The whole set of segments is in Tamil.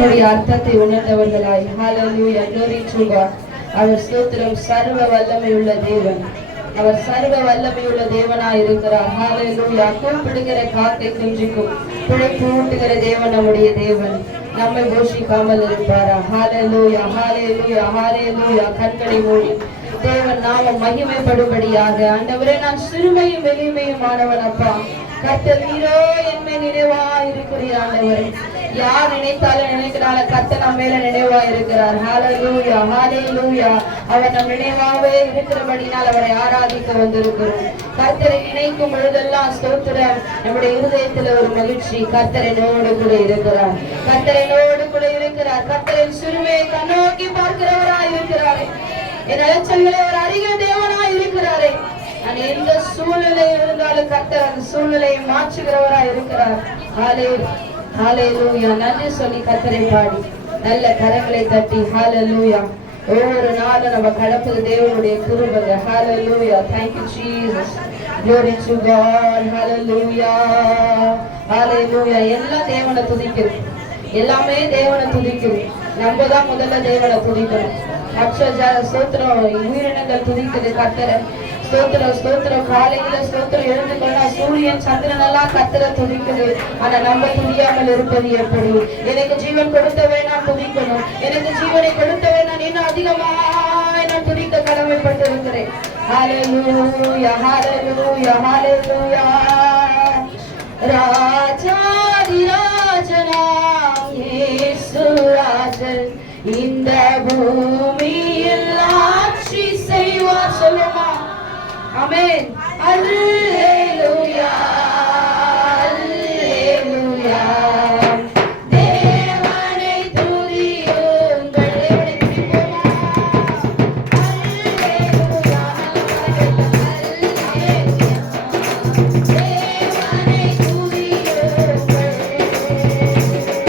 அர்த்தத்தை உணர்ந்தவர்களாய் ஹalleluya glory to God. அவர் ஸ்தோத்திரம். சர்வ வல்லமை உள்ள தேவன், அவர் சர்வ வல்லமை உள்ள தேவனாய் இருக்கிறார். ஹalleluya. கூப்பிடுகிற காக்கை குஞ்சுக்கும் பிழைப்பு ஊட்டுகிற தேவன் நம்முடைய தேவன். நம்மை போஷிக்காமல் இருப்பாரா? ஹalleluya ஹalleluya ஹalleluya. கண்களை மூடி தேவன் நாமம் மகிமைப்படும்படியாக, ஆண்டவரே நான் சிறுமையும் வெளிமையும் ஆனவன் அப்பா, கர்த்தர் நீரோ என்மை நினைவா இருக்கிறீர். ஆண்டவரே யார் நினைத்தாலும் நினைக்கிறால கர்த்தர் நம்ம மேல நினைவா இருக்கிறார். ஹalleluya ஹalleluya. அவர் நம் நினைவாவே இருக்கிறபடினால் அவரை ஆராதிக்க வந்திருக்கிறோம். கர்த்தரை நினைக்கும் பொழுதெல்லாம் ஸ்தோத்திரம். நம்முடைய இருதயத்தில் ஒரு மகிழ்ச்சி. கர்த்தர் என்னோடு கூட இருக்கிறார், கர்த்தர் என்னோடு கூட இருக்கிறார். கர்த்தரின் சிறுமையை கண்ணோக்கி பார்க்கிறவராய் இருக்கிறாரே, என் அலட்சங்களை அவர் அறிய தேவனாய் இருக்கிறாரே. நான் எந்த சூழ்நிலையில் இருந்தாலும் கர்த்தர் அந்த சூழ்நிலையை மாற்றுகிறவராய் இருக்கிறார். ஹalleluya. நன்றி சொல்லி கர்த்தரை பாடி நல்ல கரங்களை தட்டி ஹalleluya. ஒவ்வொரு நாளும் நம்ம கடப்பது தேவனுடைய கிருபை. ஹalleluya. Thank you Jesus. Glory to God. Hallelujah. Hallelujah. எல்லாம் தேவனை துதிக்குது, எல்லாமே தேவனை துதிக்குது. நம்ம தான் முதல்ல தேவனை துதிக்கணும். ஸ்தோத்திரம். உயிரினங்கள் துதிக்குது கர்த்தரை. ஸ்தோத்திரம் ஸ்தோத்திரம். காலையில ஸ்தோத்திரம் எழுந்துக்கொள்ளா சூரியன் சந்திரன் எல்லாம் கர்த்தரை துதிக்குது. ஆனா நம்ம துதியாமல் இருப்பது எப்படி? எனக்கு ஜீவன் கொடுத்தவே நான் துதிக்கணும், எனக்கு ஜீவனை கொடுத்தவே நான் இன்னும் அதிகமாக நான் துதிக்க கடமைப்பட்டு இருக்கிறேன். ஹalleluya ஹalleluya ஹalleluya. ராஜாதி ராஜனாம் இயேசு ராஜன் இந்த பூமியில் ஆட்சி செய்வார். சொல்லுமா ஆமென். அல்லேலூயா அல்லேலூயா. தேவனை துதியுங்கள். தேவனை துதிப்போமா? அல்லேலூயா அல்லேலூயா. தேவனை துதியுங்கள். அல்லேலூயா.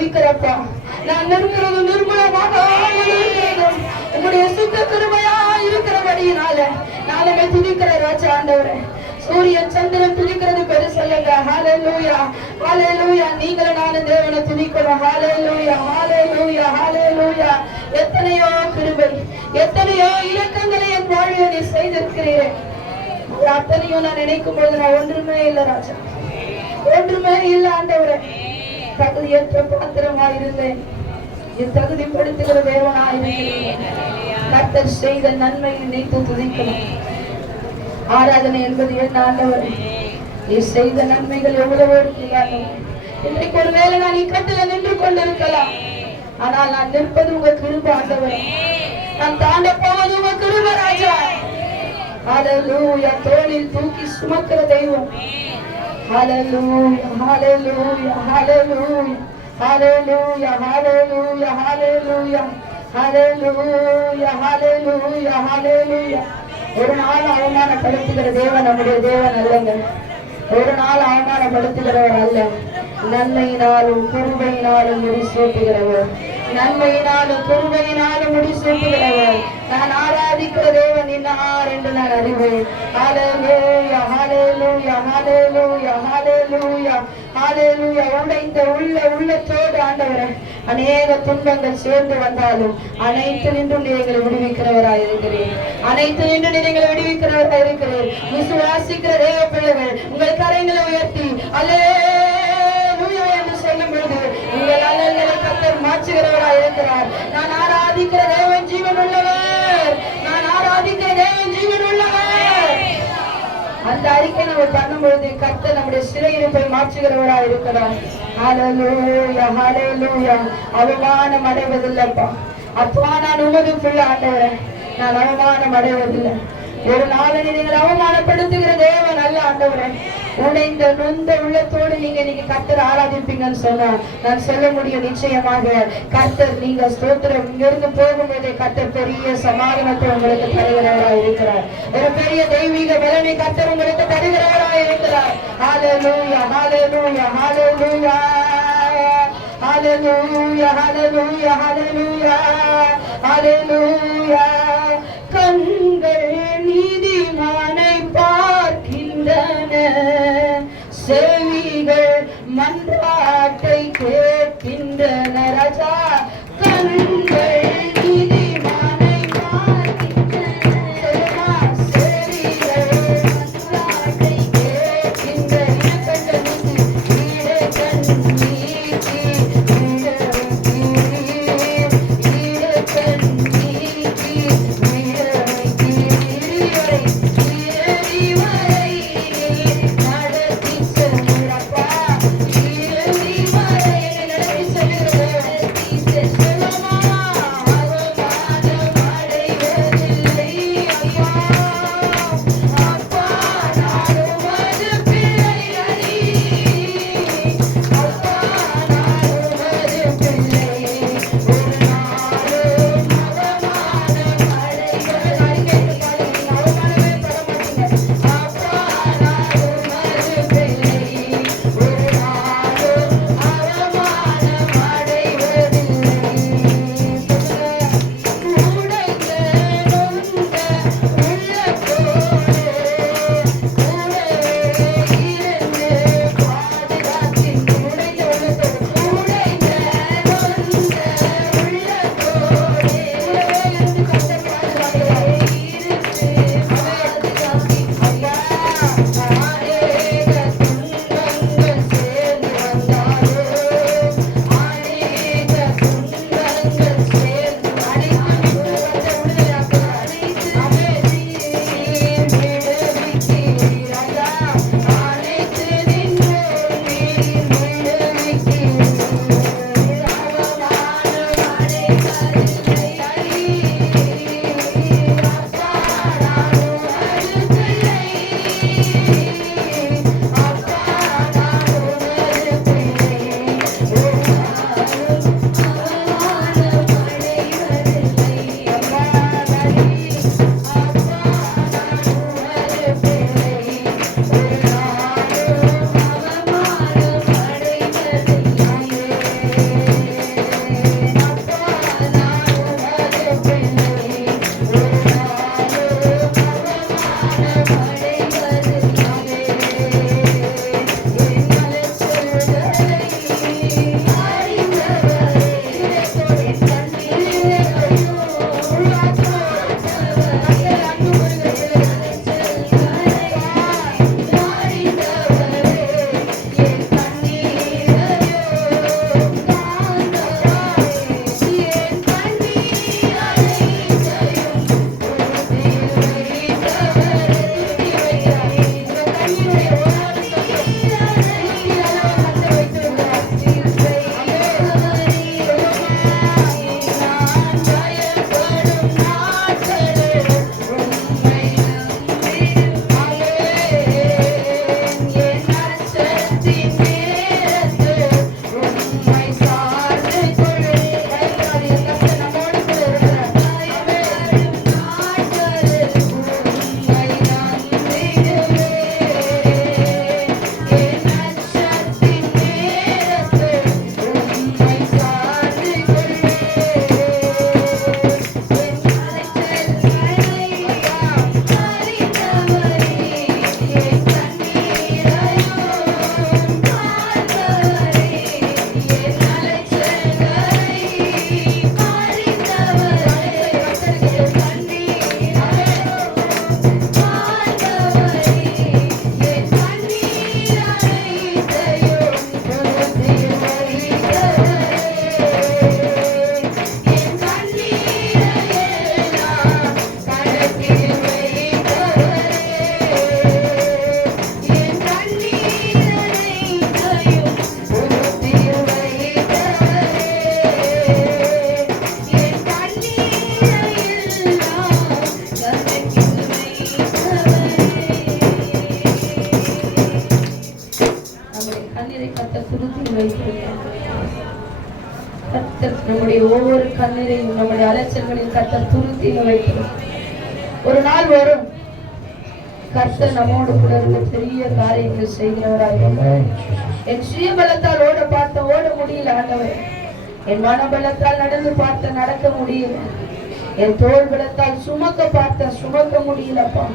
துதிக்கிறப்பா. நான் நிற்கிறது நிர்மூலமாக உங்களுடைய சுத்த கிருபையா இருக்கிறபடியினால நானுமே துதிக்கிற ராஜா ஆண்டவரே. சூரியன் சந்திரன் துதிக்கிறது பெருசல்லங்க. ஹalleluya ஹalleluya. நீங்களும் நானும் தேவனை துதிக்கிறோம். ஹalleluya ஹalleluya ஹalleluya. எத்தனையோ கிருபை, எத்தனையோ இரக்கங்களை என் வாழ்வில் நீ செய்திருக்கிறீரே. அத்தனையும் நான் நினைக்கும் பொழுது நான் ஒன்றுமே இல்லை ராஜா, ஒன்றுமே இல்லை ஆண்டவரே. தகுதியற்ற பாத்திரமா இருந்தேன், என் தகுதிப்படுத்துகிற தேவனாயிருக்கிறேன். கர்த்தர் செய்த நன்மை நினைத்து துதிக்கணும். ஆராதனை என்பது என்ன ஆண்டவரே? நீ செய்த நன்மைகள் எவ்வளவோ இருக்கிறார்கள். இன்றைக்கு ஒருவேளை நான் இக்கட்டில நின்று கொண்டிருக்கலாம், ஆனால் நான் நிற்பது உங்க கிருபை ஆண்டவரே. நான் தாண்ட போவது உங்க கிருபை ராஜா. ஹalleluya. தோளில் தூக்கி சுமக்கிற தெய்வம். ஹalleluya ஹalleluya ஹalleluya ஹalleluya ஹalleluya ஹalleluya ஹalleluya ஹalleluya ஹalleluya. ஒரு நாள் அவமானப்படுத்துகிற தேவன் நம்முடைய தேவன் அல்லங்க. ஒரு நாள் அவமானப்படுத்துகிறவர் அல்ல. நன்மையினாலும் கிருபையினாலும் முடிசூட்டுகிறவர், நன்மையினாலும் கிருபையினாலும் முடிசூட்டுகிறவர். நான் ஆராதிக்கிற தேவன் இன்னார் என்று நான் அறிவேன். ஹalleluya ஹalleluya ஹalleluya ஹalleluya ஹalleluya. உடைந்த உள்ளத்தோடு ஆண்டவரே, அநேக துன்பங்கள் சேர்ந்து வந்தாலும் அனைத்து நின்று நீங்களை விடுவிக்கிறவராய் இருக்கிறேன். அனைத்து நின்று நீங்களை விடுவிக்கிறவராய் இருக்கிறேன். விசுவாசிக்கிற தேவ பிள்ளைகள் உங்கள் கரங்களை உயர்த்தி அல்லேலூயா என்று சொல்லும் பொழுது உங்கள் அல்லல்களை கர்த்தர் மாற்றுகிறவராய் இருக்கிறார். நான் ஆராதிக்கிற தேவன் ஜீவன் உள்ளவர், நான் ஆராதிக்கிற தேவன் ஜீவன் உள்ளவர். அந்த அறிக்கை நம்ம பண்ணும் பொழுது கர்த்தர் நம்முடைய சிறையிருப்பை மாற்றுகிறவராய் இருக்கிறார். ஹalleluya ஹalleluya. அவமானம் அடைவதில்லைப்பா. அப்பா, நான் உமது பிள்ளை ஆண்டவரே, நான் அவமானம் அடைவதில்லை. ஒரு நாளில் நீங்கள் அவமானப்படுத்துகிற தேவன் அல்ல ஆண்டவரே. உடைந்த நொந்த உள்ளத்தோடு நீங்க இன்னைக்கு கர்த்தர் ஆராதிப்பீங்கன்னு சொன்னா நான் சொல்ல முடியும் நிச்சயமாக கர்த்தர், நீங்க ஸ்தோத்திரம் இங்கிருந்து போகும்போதே கர்த்தர் பெரிய சமாதானத்தை உங்களுக்கு தருகிறவராக இருக்கிறார். ஒரு பெரிய தெய்வீக பலனை கர்த்தர் உங்களுக்கு தருகிறவராக இருக்கிறார். ஹalleluya ஹalleluya ஹalleluya ஹalleluya ஹalleluya ஹalleluya ஹalleluya. கண்கள் நீதிமானை பார்க்கின்றன, செவிகள் மன்றாட்டை கேட்கின்றன ராஜா. கண்கள் நீதிமானை பார்க்கின்றன, செவிகள் மன்றாட்டை கேட்கின்றன. கர்த்தர் நம்முடைய ஒவ்வொரு கண்ணீரையும் நம்முடைய அலைச்சல்களில் கர்த்தர் துருத்தின வைக்கிறோம். ஒரு நாள் வரும் கர்த்தர் நம்மோடு கூட இருந்து பெரிய காரியங்கள் செய்கிறவராக. என் சுய பலத்தால் ஓட முடியல ஆண்டவரே. என் மனபலத்தால் நடக்க முடியல. என் தோல் பலத்தால் சுமக்க முடியலப்பா.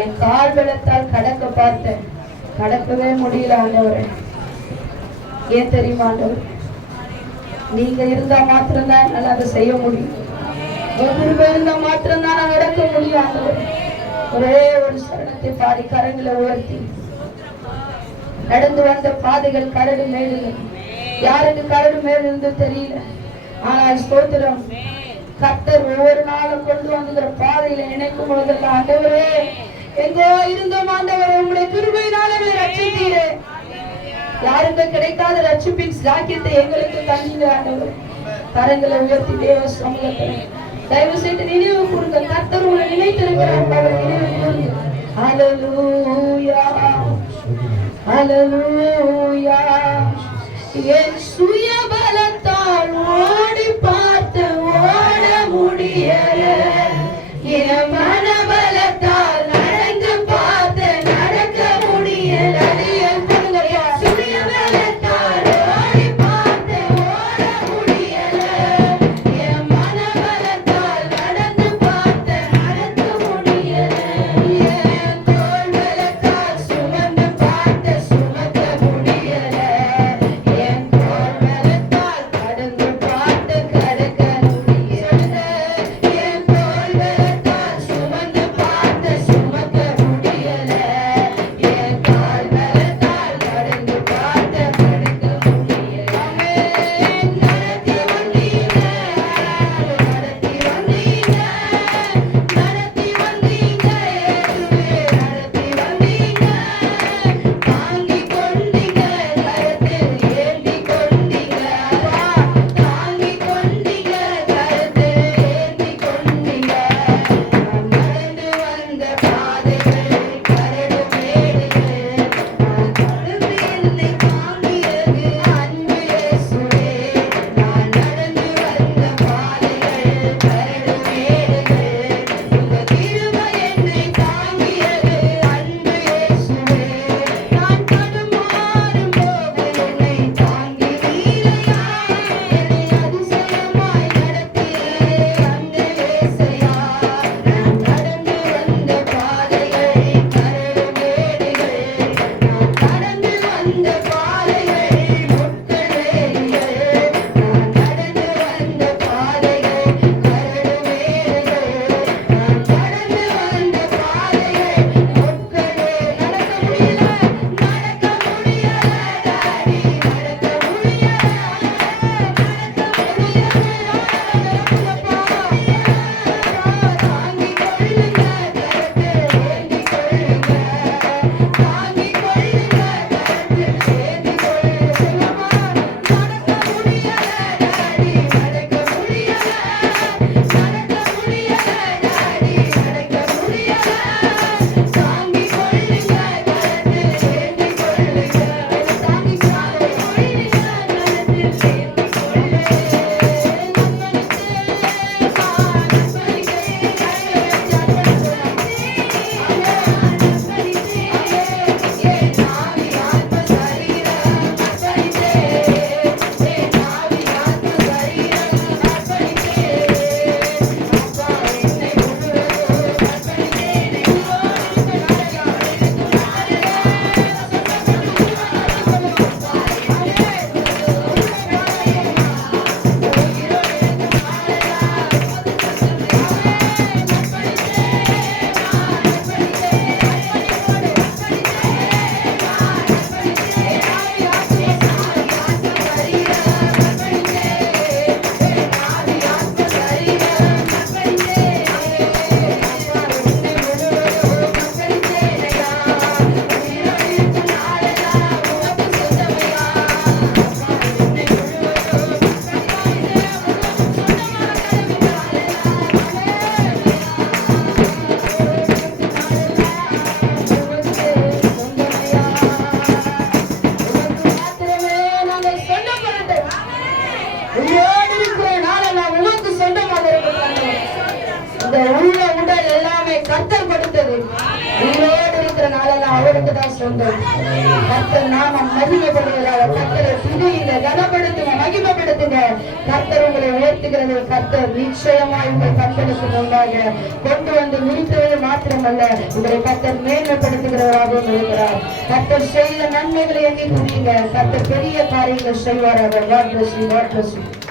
என் கால் பலத்தால் கடக்கவே முடியல ஆண்டவரே. ஏன் தெரியுமா ஆண்டவர்? நீங்க இருந்தா மாத்திரம்தான் என்னால அதை செய்ய முடியும். இருந்தா மாத்திரம்தான் நான் நடக்க முடியும் ஆண்டவர். ஒரே ஒரு சரணத்தை பாடி கரங்களை உயர்த்தி நடந்து வந்த பாதைகள் கரடு மேடுகள். யாருக்கு கரடு மேடு இருந்து தெரியல. ஆனால் ஸ்தோத்திரம், கர்த்தர் ஒவ்வொரு நாளும் கொண்டு வந்துகிற பாதையில நினைக்கும் போதெல்லாம் ஆண்டவரே எங்கோ இருந்தோம் ஆண்டவரே, உங்களுடைய கிருபையினால எங்களை ரட்சித்தீரே. யாருக்கு கிடைக்காத ரட்சிப்பின் சாக்கியத்தை எங்களுக்கு தந்தீங்க ஆண்டவரே. கரங்களை உயர்த்தி தேவ சமூகத்தில் தயவு செய்து நினைவு கூறுங்க. கர்த்தர் உங்களை நினைத்திருக்கிறார். நினைவு கூறுங்க. ஹல்லேலூயா, ஹல்லேலூயா. என் சுய பலத்தால் ஓடி பார்த்து ஓட முடியல. என் மன பலத்தால் நடந்து பார்த்து நடக்க முடியல. சுய பலத்தால் ஓடி பார்த்து ஓட முடியல. என் மன பலத்தால் நடந்து பார்த்து நடக்க முடியல. என் தோள் பலத்தால் சுமந்து பார்த்து சுமக்க முடியல. என் தோள் பலத்தால் கடந்து அந்த உள்ள உடல் எல்லாமே கர்த்தர் கொடுத்தது. உயிரோடு இருக்கிற நாளெல்லாம் அவருக்கு தான் சொந்தம். கர்த்தர் நாம மகிமைப்படுவதாக. கர்த்தரை துதியுங்க, கனப்படுத்துங்க, மகிமைப்படுத்துங்க. கர்த்தர் உங்களை உயர்த்துகிறது. கர்த்தர் நிச்சயமா உங்களை கர்த்தருக்கு முன்பாக கொண்டு வந்து நிறுத்துவது மாத்திரமல்ல, உங்களை கர்த்தர் மேன்மைப்படுத்துகிறவராகவும் இருக்கிறார். கர்த்தர் செய்த நன்மைகளை எண்ணி துதியுங்க. கர்த்தர் பெரிய காரியங்கள் செய்வாராக. God bless you. God bless you.